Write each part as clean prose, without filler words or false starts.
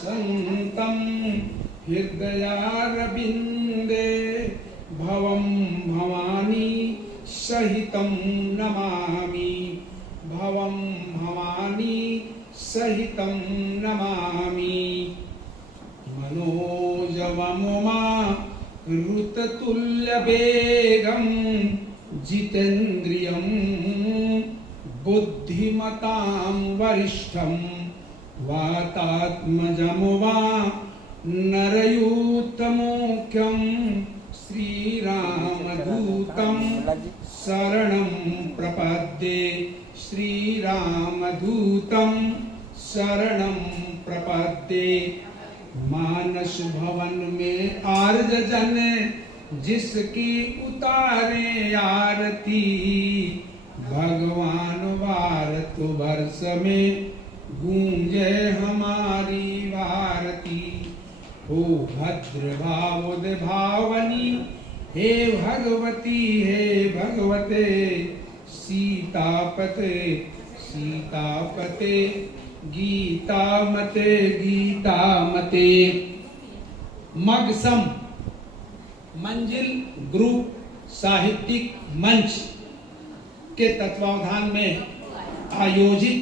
संतं हृदयारविन्दे भवं भवानी सहितं नमामि भवं भवानी सहितं नमामि मनोजवमुमा ऋततुल्यवेगं जितेन्द्रियं बुद्धिमतां वरिष्ठं वातात्मजमुवा नरयूतमुख्यं श्रीरामदूतं शरणं प्रपद्ये श्रीरामदूतं शरणं प्रपद्ये मानस भवन में आर्ज जन जिसकी उतारे आरती भगवान भारत वर्ष में गूंजे हमारी भारती हो भद्र भावुद भावनी हे भगवती हे भगवते सीतापते सीतापते गीता मते गीता मते। मगसम मंजिल ग्रुप साहित्यिक मंच के तत्वावधान में आयोजित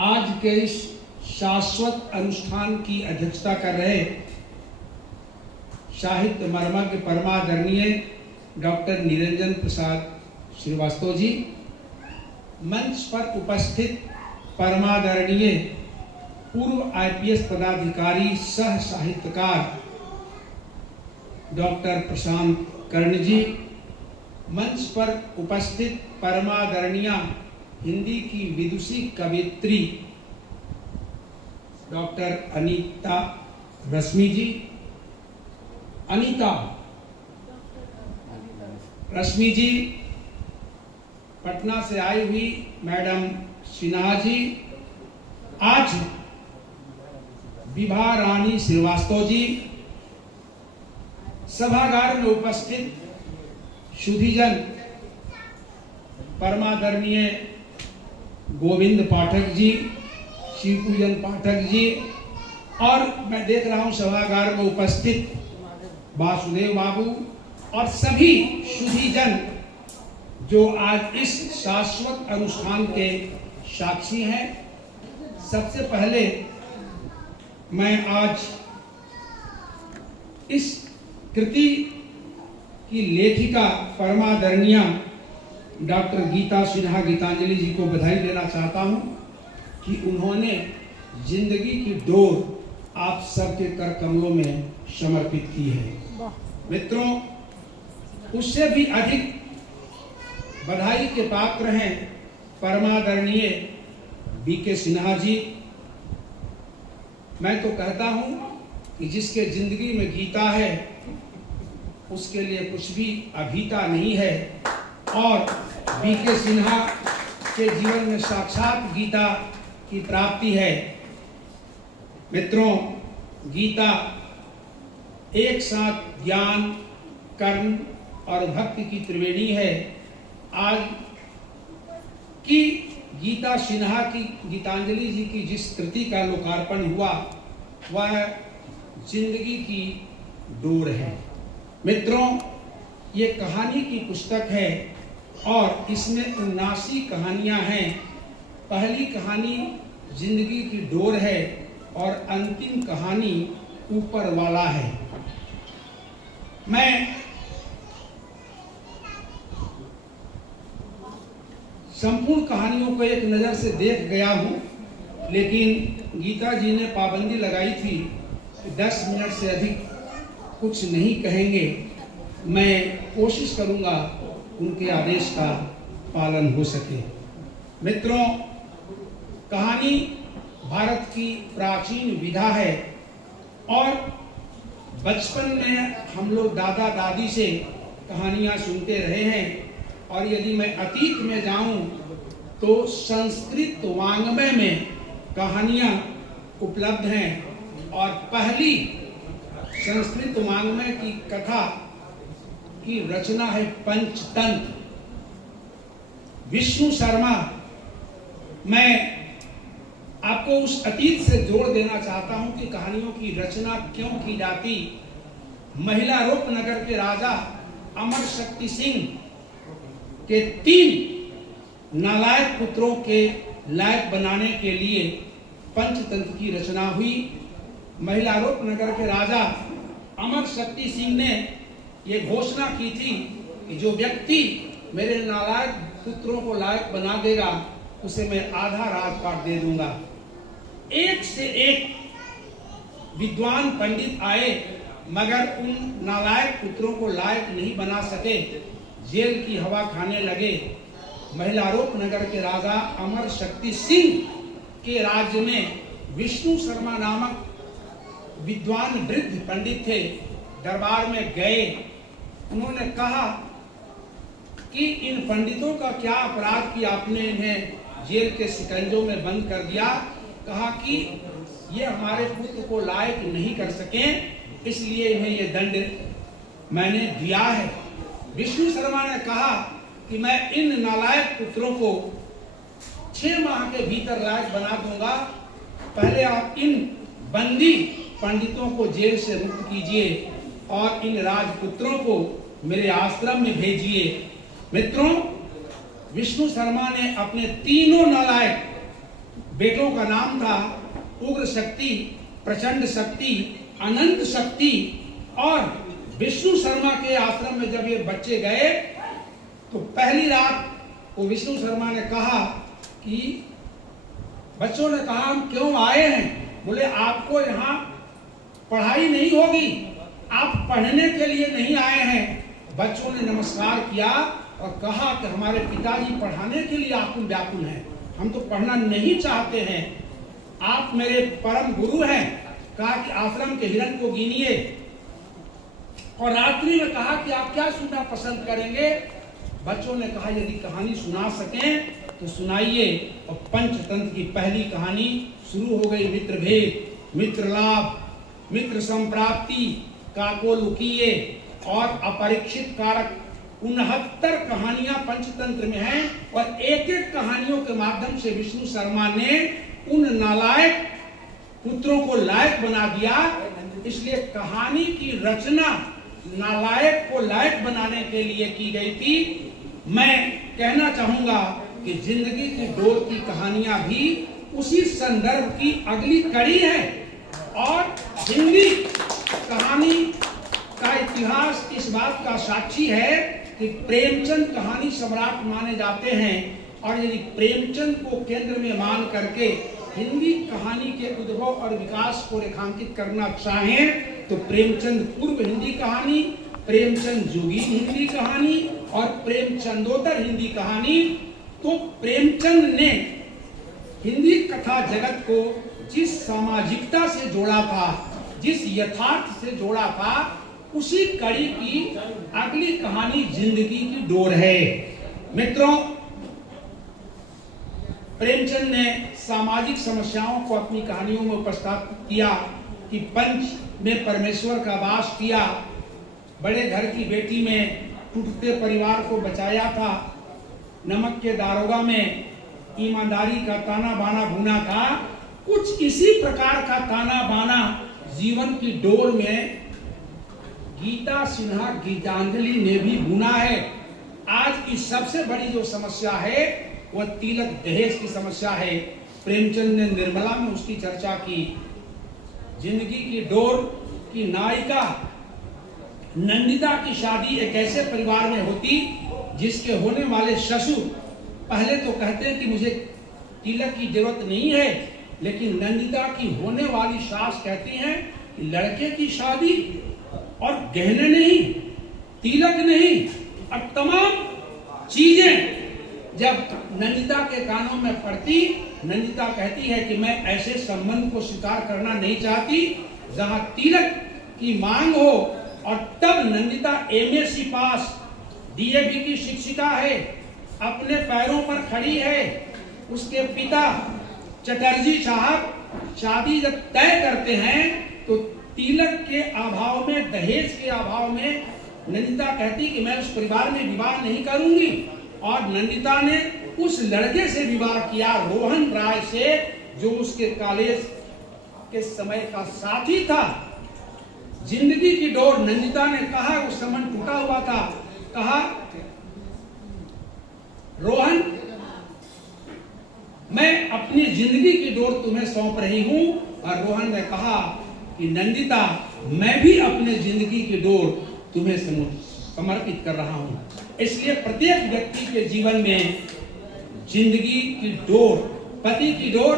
आज के इस शाश्वत अनुष्ठान की अध्यक्षता कर रहे साहित्य मर्मज्ञ परमादरणीय डॉक्टर निरंजन प्रसाद श्रीवास्तव जी, मंच पर उपस्थित परमादरणीय पूर्व आईपीएस पदाधिकारी सह साहित्यकार डॉक्टर प्रशांत कर्ण जी, मंच पर उपस्थित परमादरणीय हिंदी की विदुषी कवित्री डॉक्टर अनीता रश्मि जी, अनीता रश्मि जी, पटना से आई हुई मैडम सिन्हा जी, आज विभा रानी श्रीवास्तव जी, सभागार में उपस्थित सुधीजन परमादरणीय गोविंद पाठक जी, शिवपूजन पाठक जी, और मैं देख रहा हूं सभागार में उपस्थित वासुदेव बाबू और सभी सुधीजन जो आज इस शाश्वत अनुष्ठान के साक्षी हैं। सबसे पहले मैं आज इस कृति की लेखिका परमादरणीय डॉक्टर गीता सिन्हा गीतांजलि जी को बधाई देना चाहता हूं कि उन्होंने जिंदगी की डोर आप सबके कर कमलों में समर्पित की है। मित्रों, उससे भी अधिक बधाई के पात्र हैं परमादरणीय बीके सिन्हा जी। मैं तो कहता हूं कि जिसके जिंदगी में गीता है उसके लिए कुछ भी अभीता नहीं है, और बीके सिन्हा के जीवन में साक्षात गीता की प्राप्ति है। मित्रों, गीता एक साथ ज्ञान, कर्म और भक्ति की त्रिवेणी है। आज की गीता सिन्हा की गीतांजलि जी की जिस कृति का लोकार्पण हुआ वह जिंदगी की डोर है। मित्रों, ये कहानी की पुस्तक है और इसमें 79 कहानियां हैं। पहली कहानी जिंदगी की डोर है और अंतिम कहानी ऊपर वाला है। मैं संपूर्ण कहानियों को एक नज़र से देख गया हूँ, लेकिन गीता जी ने पाबंदी लगाई थी कि 10 मिनट से अधिक कुछ नहीं कहेंगे। मैं कोशिश करूँगा उनके आदेश का पालन हो सके। मित्रों, कहानी भारत की प्राचीन विधा है और बचपन में हम लोग दादा दादी से कहानियाँ सुनते रहे हैं, और यदि मैं अतीत में जाऊं तो संस्कृत वाङ्मय में कहानियाँ उपलब्ध हैं, और पहली संस्कृत वाङ्मय की कथा की रचना है पंचतंत्र। विष्णु शर्मा, मैं आपको उस अतीत से जोड़ देना चाहता हूं कि कहानियों की रचना क्यों की जाती। महिला रूपनगर के राजा अमर शक्ति सिंह के 3 नालायक पुत्रों के लायक बनाने के लिए पंचतंत्र की रचना हुई। महिला रूपनगर के राजा अमर शक्ति सिंह ने यह घोषणा की थी कि जो व्यक्ति मेरे नालायक पुत्रों को लायक बना देगा उसे मैं आधा राजपाट दे दूंगा। एक से एक विद्वान पंडित आए मगर उन नालायक पुत्रों को लायक नहीं बना सके, जेल की हवा खाने लगे। महिला रूपनगर के राजा अमर शक्ति सिंह के राज्य में विष्णु शर्मा नामक विद्वान वृद्ध पंडित थे। दरबार में गए, उन्होंने कहा कि इन पंडितों का क्या अपराध कि आपने इन्हें जेल के शिकंजों में बंद कर दिया। कहा कि ये हमारे पुत्र को लायक नहीं कर सके, इसलिए इन्हें ये दंड मैंने दिया है। विष्णु शर्मा ने कहा कि मैं इन नालायक पुत्रों को 6 माह के भीतर लायक बना दूंगा। पहले आप इन बंदी पंडितों को जेल से मुक्त कीजिए और इन राजपुत्रों को मेरे आश्रम में भेजिए। मित्रों, विष्णु शर्मा ने अपने 3 नालायक बेटों का नाम था उग्र शक्ति, प्रचंड शक्ति, अनंत शक्ति। और विष्णु शर्मा के आश्रम में जब ये बच्चे गए तो पहली रात को विष्णु शर्मा ने कहा कि बच्चों ने कहा हम क्यों आए हैं? बोले आपको यहाँ पढ़ाई नहीं होगी, आप पढ़ने के लिए नहीं आए हैं। बच्चों ने नमस्कार किया और कहा कि हमारे पिताजी पढ़ाने के लिए आकुल व्याकुल हैं, हम तो पढ़ना नहीं चाहते हैं। आप मेरे परम गुरु हैं। कहा कि आश्रम के हिरण को गिनिए और रात्रि में कहा कि आप क्या सुनना पसंद करेंगे? बच्चों ने कहा यदि कहानी सुना सकें तो सुनाइए। और पंचतंत्र की पहली कहानी शुरू हो गई। मित्र भेद, मित्र लाभ, मित्र संप्राप्ति, काको लुकिए और अपरीक्षित कारक 69 कहानियां पंचतंत्र में हैं। और एक एक कहानियों के माध्यम से विष्णु शर्मा ने उन नालायक पुत्रों को लायक बना दिया। इसलिए कहानी की रचना नालायक को लायक बनाने के लिए की गई थी। मैं कहना चाहूंगा कि जिंदगी की डोर की कहानियां भी उसी संदर्भ की अगली कड़ी है। और हिंदी कहानी का इतिहास इस बात का साक्षी है कि प्रेमचंद कहानी सम्राट माने जाते हैं। और यदि प्रेमचंद को केंद्र में मान करके हिंदी कहानी के उद्भव और विकास को रेखांकित करना चाहें तो प्रेमचंद पूर्व हिंदी कहानी, प्रेमचंद जुगीन हिंदी कहानी और प्रेमचंदोत्तर हिंदी कहानी। तो प्रेमचंद ने हिंदी कथा जगत को जिस सामाजिकता से जोड़ा था, जिस यथार्थ से जोड़ा था, उसी कड़ी की अगली कहानी जिंदगी की डोर है। मित्रों, प्रेमचंद ने सामाजिक समस्याओं को अपनी कहानियों में उपस्थापित किया कि पंच में परमेश्वर का वास किया, बड़े घर की बेटी में टूटते परिवार को बचाया था, नमक के दारोगा में ईमानदारी का ताना बाना बुना था। कुछ इसी प्रकार का ताना बाना जीवन की डोर में गीता सिन्हा गीतांजलि ने भी बुना है। आज की सबसे बड़ी जो समस्या है वह तिलक दहेज की समस्या है। प्रेमचंद ने निर्मला में उसकी चर्चा की। जिंदगी की डोर की नायिका नंदिता की शादी एक ऐसे परिवार में होती जिसके होने वाले ससुर पहले तो कहते हैं कि मुझे तिलक की जरूरत नहीं है, लेकिन नंदिता की होने वाली सास कहती हैं कि लड़के की शादी और गहने नहीं, तिलक नहीं और तमाम चीजें जब नंदिता के कानों में पड़ती, नंदिता कहती है कि मैं ऐसे संबंध को स्वीकार करना नहीं चाहती जहां तिलक की मांग हो। और तब नंदिता एमएससी पास, डीएवी की शिक्षिका है, अपने पैरों पर खड़ी है। उसके पिता चटर्जी साहब शादी जब तय करते हैं तो तिलक के अभाव में, दहेज के अभाव में नंदिता कहती कि मैं उस परिवार में विवाह नहीं करूंगी। और नंदिता ने उस लड़के से विवाह किया, रोहन राय से, जो उसके कॉलेज के समय का साथी था। जिंदगी की डोर, नंदिता ने कहा, उस समय टूटा हुआ था, कहा रोहन मैं अपनी जिंदगी की डोर तुम्हें सौंप रही हूं। और रोहन ने कहा कि नंदिता मैं भी अपने जिंदगी की डोर तुम्हें समर्पित कर रहा हूं। इसलिए प्रत्येक व्यक्ति के जीवन में जिंदगी की डोर, पति की डोर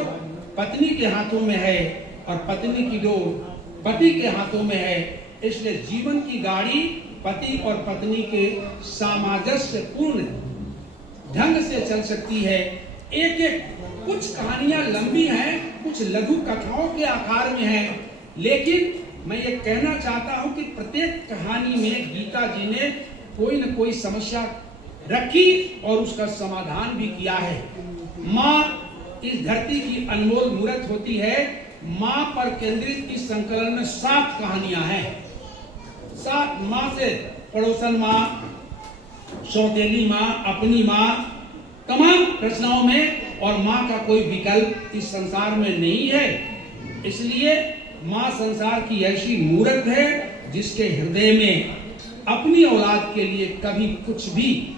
पत्नी के हाथों में है और पत्नी की डोर पति के हाथों में है। इसलिए जीवन की गाड़ी पति और पत्नी के सामंजस्य पूर्ण ढंग से चल सकती है। एक एक कुछ कहानियां लंबी हैं, कुछ लघु कथाओं के आकार में हैं, लेकिन मैं ये कहना चाहता हूं कि प्रत्येक कहानी में गीता जी ने कोई न कोई समस्या रखी और उसका समाधान भी किया है। माँ इस धरती की अनमोल मूर्त होती है। माँ पर केंद्रित इस संकलन में 7 कहानियां हैं। 7 माँ से पड़ोसन माँ, सौतेली माँ, अपनी माँ, तमाम रचनाओं में, और माँ का कोई विकल्प इस संसार में नहीं है। इसलिए माँ संसार की ऐसी मूर्त है जिसके हृदय में अपनी औलाद के लिए कभी कुछ भी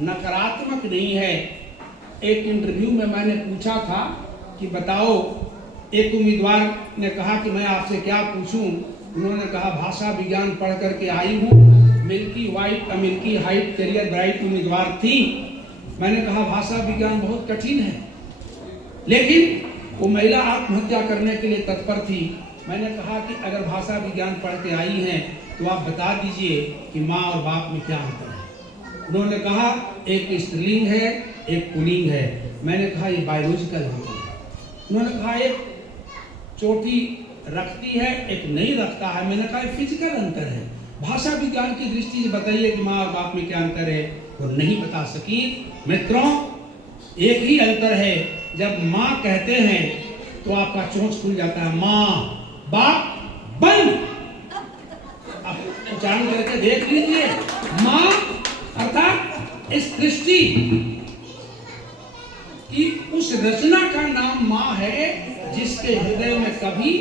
नकारात्मक नहीं है। एक इंटरव्यू में मैंने पूछा था कि बताओ, एक उम्मीदवार ने कहा कि मैं आपसे क्या पूछूं। उन्होंने कहा भाषा विज्ञान पढ़ करके आई हूं, milky white milky height career bright उम्मीदवार थी। मैंने कहा भाषा विज्ञान बहुत कठिन है, लेकिन वो महिला आत्महत्या करने के लिए तत्पर थी। मैंने कहा कि अगर भाषा विज्ञान पढ़ के आई हैं तो आप बता दीजिए कि माँ और बाप में क्या अंतर है। उन्होंने कहा एक स्त्रीलिंग है, एक पुल्लिंग है। मैंने कहा ये बायोलॉजिकल अंतर है। उन्होंने कहा एक चोटी रखती है, एक नहीं रखता है। मैंने कहा फिजिकल अंतर है। भाषा विज्ञान की दृष्टि से बताइए कि माँ और बाप में क्या अंतर है, वो नहीं बता सकी। मित्रों, एक ही अंतर है, जब माँ कहते हैं तो आपका चोंच खुल जाता है, माँ बाप बंद। आप उच्चारण करके देख लीजिए, माँ अर्थात इस सृष्टि की उस रचना का नाम माँ है जिसके हृदय में कभी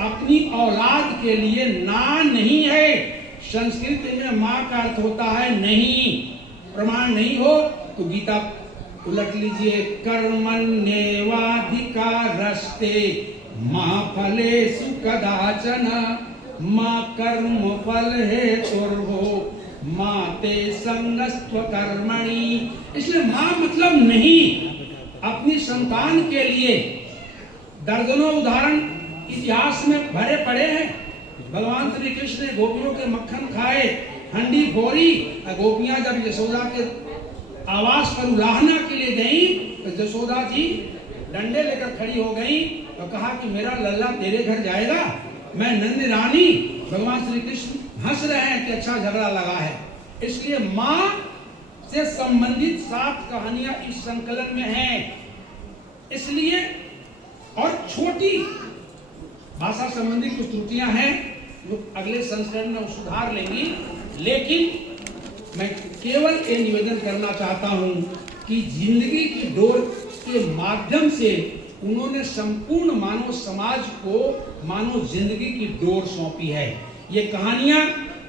अपनी औलाद के लिए ना नहीं है। संस्कृत में माँ का अर्थ होता है नहीं। प्रमाण नहीं हो तो गीता उलट लीजिए, कर्मण्येवाधिकारस्ते माँ फलेषु कदाचन माँ कर्म फल हेतुर्भो माँ ते संगस्त्व कर्मणि। इसलिए माँ मतलब नहीं। अपनी संतान के लिए दर्जनों उदाहरण इतिहास में भरे पड़े हैं। भगवान श्री कृष्ण ने गोपियों के मक्खन खाए, हंडी फोड़ी। गोपियां जब यशोदा के आवास पर उलाहना के लिए गई तो यशोदा जी डंडे लेकर खड़ी हो गई तो कहा कि मेरा लल्ला तेरे घर जाएगा, मैं नंद रानी। भगवान श्री कृष्ण हंस रहे हैं कि अच्छा झगड़ा लगा है। इसलिए माँ से संबंधित 7 कहानियां इस संकलन में हैं। इसलिए और छोटी भाषा संबंधी कुछ त्रुटियां हैं जो अगले संस्करण में सुधार लेंगी, लेकिन मैं केवल ये निवेदन करना चाहता हूं कि जिंदगी की डोर के माध्यम से उन्होंने संपूर्ण मानव समाज को मानव जिंदगी की डोर सौंपी है। ये कहानियां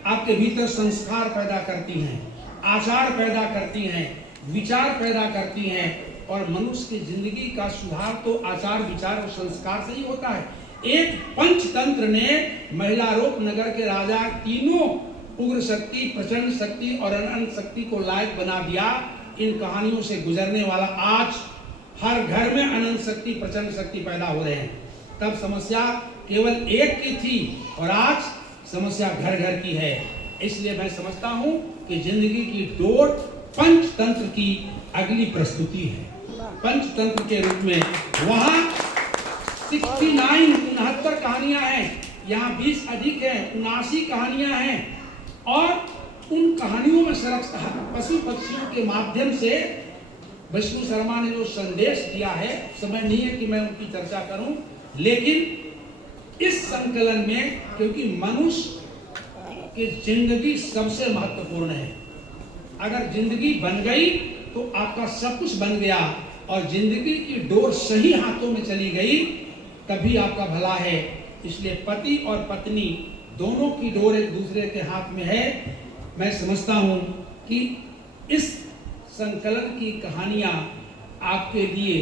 आपके भीतर संस्कार पैदा करती हैं, आचार पैदा करती हैं, विचार पैदा करती हैं, और मनुष्य की जिंदगी का सुधार तो आचार विचार और संस्कार से ही होता है। एक पंचतंत्र ने महिलारोप नगर के राजा तीनों उग्र शक्ति, प्रचंड शक्ति और अनंत शक्ति को लायक बना दिया। इन कहानियों से गुजरने वाला आज हर घर में अनंत शक्ति, प्रचंड शक्ति पैदा हो रहे हैं। तब समस्या केवल एक की थी और आज समस्या घर घर की है। इसलिए मैं समझता हूं कि जिंदगी की डोर पंचतंत्र की अगली प्रस्तुति है। पंचतंत्र के रूप में वहां 69 कहानियां हैं, यहाँ 20 अधिक है, 79 कहानियां हैं। और उन कहानियों में पशु पक्षियों के माध्यम से विष्णु शर्मा ने जो संदेश दिया है, समय नहीं है कि मैं उनकी चर्चा करूं, लेकिन इस संकलन में क्योंकि मनुष्य की जिंदगी सबसे महत्वपूर्ण है। अगर जिंदगी बन गई तो आपका सब कुछ बन गया, और जिंदगी की डोर सही हाथों में चली गई तभी आपका भला है। इसलिए पति और पत्नी दोनों की डोर एक दूसरे के हाथ में है। मैं समझता हूं कि इस संकलन की कहानियां आपके लिए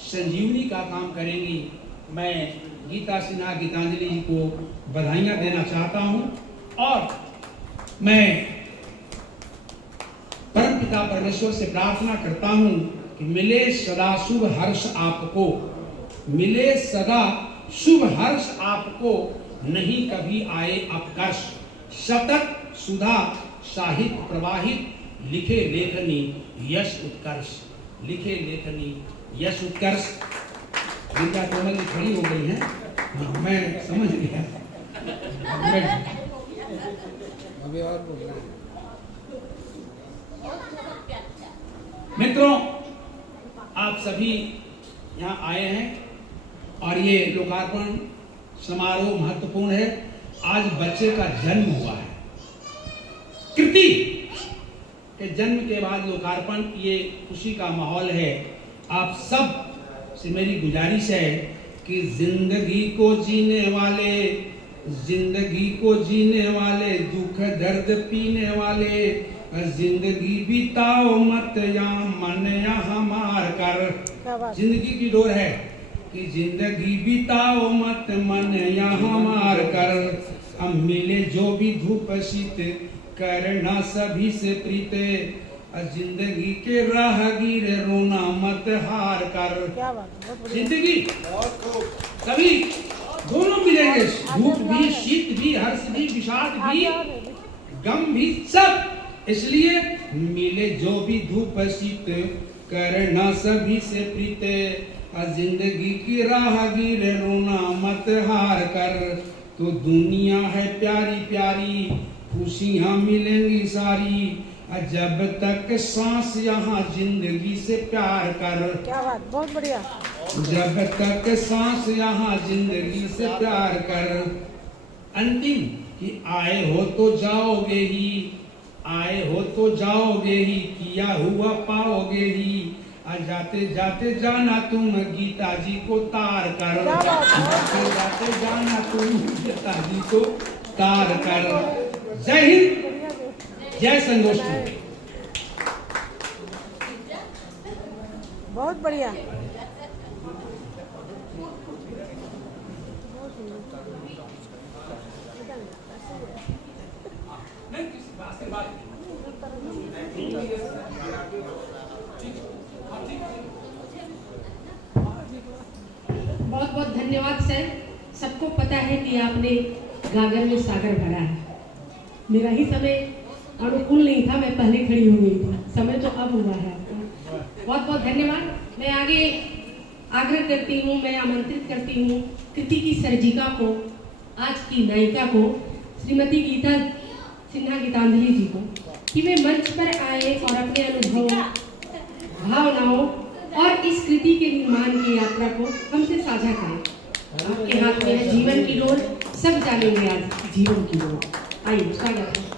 संजीवनी का काम करेंगी। मैं गीता सिन्हा गीतांजलि जी को बधाइयां देना चाहता हूं और मैं परमपिता परमेश्वर से प्रार्थना करता हूं कि मिले सदा शुभ हर्ष आपको, मिले सदा शुभ हर्ष आपको, नहीं कभी आए अपकर्ष। सतत सुधा साहित्य प्रवाहित, लिखे लेखनी यश उत्कर्ष, लिखे लेखनी यश उत्कर्ष। विद्या कोमल जी खड़ी हो गई हैं, मैं समझ गया। मित्रों, आप सभी यहाँ आए हैं और ये लोकार्पण समारोह महत्वपूर्ण है। आज बच्चे का जन्म हुआ है। कृति के जन्म के बाद लोकार्पण, ये खुशी का माहौल है। आप सब से मेरी गुजारिश है कि जिंदगी को जीने वाले, जिंदगी को जीने वाले, दुख दर्द पीने वाले, जिंदगी बिताओ मत या मन यहाँ मार कर। जिंदगी की डोर है कि जिंदगी बिताओ मत मन यहाँ मार कर। अब मिले जो भी धूप शीत, करना सभी से प्रीते, जिंदगी के राहगीर रोना मत हार कर। जिंदगी कभी दोनों मिलेंगे, धूप भी, शीत भी, हर्ष भी, विषाद भी, गम भी, सब। इसलिए मिले जो भी धूप शीत, करना सभी से प्रीते, जिंदगी की राहगीर रोना मत हार कर। तो दुनिया है प्यारी प्यारी, खुशियां मिलेंगी सारी, जब तक सांस यहाँ जिंदगी से प्यार कर। क्या बात, बहुत बढ़िया। जब तक सांस यहाँ जिंदगी से प्यार कर। अंतिम कि आए हो तो जाओगे ही, आए हो तो जाओगे ही, किया हुआ पाओगे ही, जाते जाते जाना तुम गीता जी को तार कर। जाते जाते जाना तुम गीता जी को तार कर। जय हिंद, जय संगोष्ठी। बहुत बढ़िया। बहुत बहुत धन्यवाद सर। सबको पता है कि आपने गागर में सागर भरा है। मेरा ही समय अनुकूल नहीं था, मैं पहले खड़ी हो गई थी। समय तो अब हुआ है आपका। बहुत बहुत धन्यवाद। मैं आगे आग्रह करती हूँ, मैं आमंत्रित करती हूँ कृति की सर्जिका को, आज की नायिका को, श्रीमती गीता सिन्हा गीतांजलि जी को, कि वे मंच पर आए और अपने अनुभवों, भावनाओं और इस कृति के निर्माण की यात्रा को हमसे साझा करें। आपके हाथ में है जीवन की डोर, सब जानेंगे आज जीवन की डोर। आइए, स्वागत है।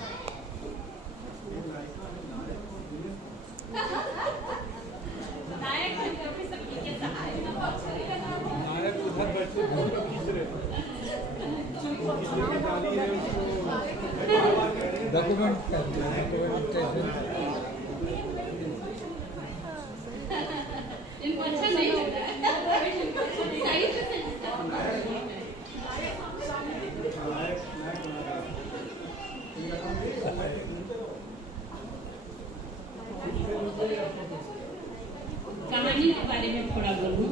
इनको अच्छा नहीं लग रहा है। कहानी के बारे में थोड़ा बोलूं।